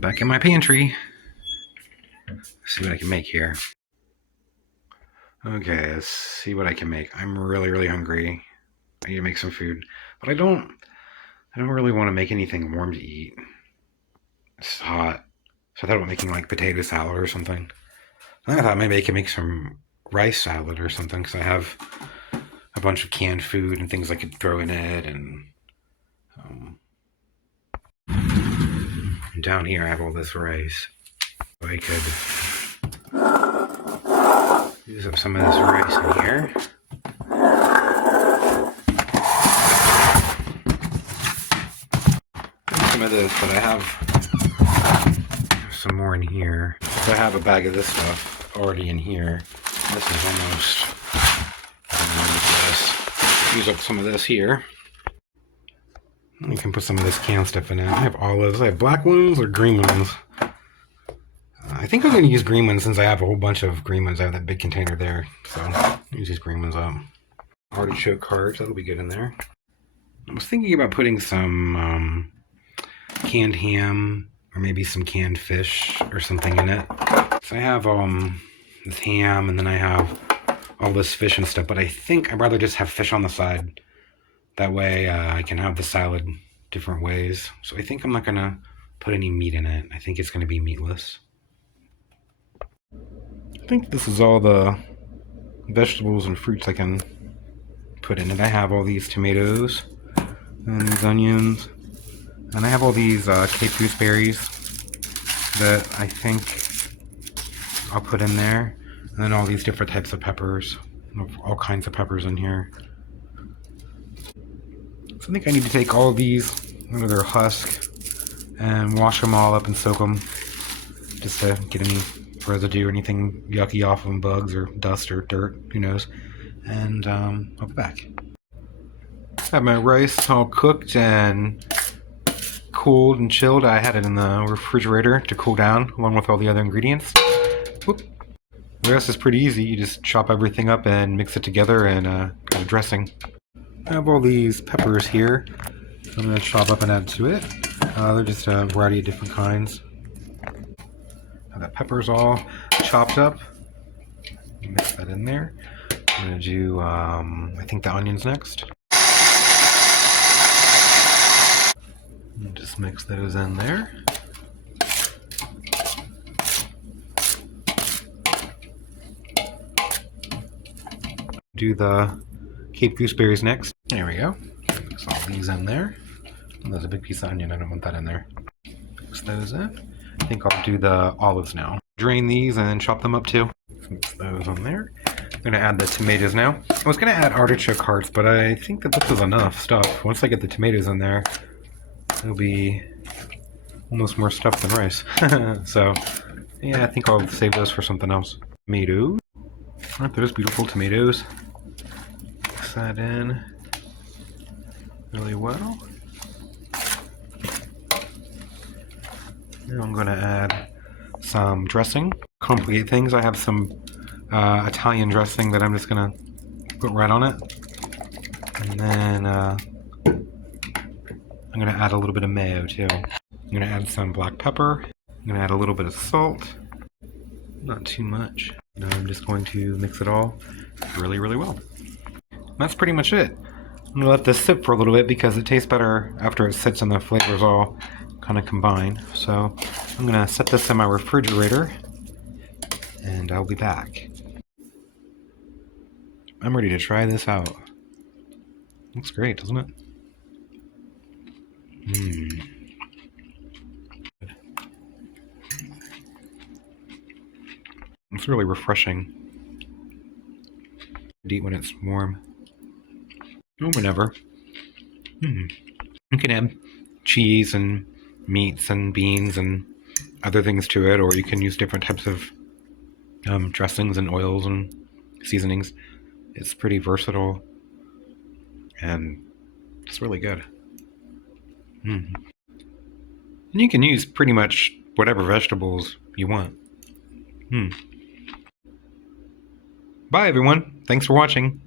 Back in my pantry. Let's see what I can make here. Okay, let's see what I can make. I'm really hungry. I need to make some food, but I don't really want to make anything warm to eat. It's hot, so I thought about making like potato salad or something. And then I thought maybe I could make some rice salad or something because I have a bunch of canned food and things I could throw in it, and down here I have all this rice. So I could use up some of this rice in here. Some of this, but I have some more in here. So I have a bag of this stuff already in here. This is almost. Use up some of this here. You can put some of this canned stuff in it. I have olives. I have black ones or green ones. I think I'm going to use green ones since I have a whole bunch of green ones. I have that big container there, so I'll use these green ones up. Artichoke hearts, that'll be good in there. I was thinking about putting some canned ham or maybe some canned fish or something in it. So I have this ham, and then I have all this fish and stuff, but I think I'd rather just have fish on the side. That way I can have the salad different ways. So I think I'm not going to put any meat in it. I think it's going to be meatless. I think this is all the vegetables and fruits I can put in it. I have all these tomatoes and these onions, and I have all these Cape gooseberries that I think I'll put in there, and then all these different types of peppers, all kinds of peppers in here. So I think I need to take all of these out of their husk and wash them all up and soak them, just to get any residue or anything yucky off of them, bugs or dust or dirt, who knows. And I'll be back. I have my rice all cooked and cooled and chilled. I had it in the refrigerator to cool down along with all the other ingredients. Whoop. The rest is pretty easy. You just chop everything up and mix it together and got a dressing. I have all these peppers here. I'm going to chop up and add to it. They're just a variety of different kinds. Have that peppers all chopped up. Mix that in there. I'm going to do, I think the onions next. And just mix those in there. Do the Cape gooseberries next. There we go. Mix all these in there. Oh, there's a big piece of onion. I don't want that in there. Mix those in. I think I'll do the olives now. Drain these and then chop them up too. Mix those on there. I'm going to add the tomatoes now. I was going to add artichoke hearts, but I think that this is enough stuff. Once I get the tomatoes in there, it'll be almost more stuff than rice. So, yeah, I think I'll save those for something else. Tomatoes. Aren't those beautiful tomatoes? Mix that in really well. Now I'm going to add some dressing. Complicate things. I have some Italian dressing that I'm just going to put right on it. And then I'm going to add a little bit of mayo too. I'm going to add some black pepper. I'm going to add a little bit of salt. Not too much. Now I'm just going to mix it all really well. And that's pretty much it. I'm going to let this sit for a little bit because it tastes better after it sits and the flavors all kind of combine. So I'm going to set this in my refrigerator and I'll be back. I'm ready to try this out. Looks great, doesn't it? It's really refreshing to eat when it's warm. Or whenever. You can add cheese and meats and beans and other things to it, or you can use different types of dressings and oils and seasonings. It's pretty versatile and it's really good. And you can use pretty much whatever vegetables you want. Bye everyone. Thanks for watching.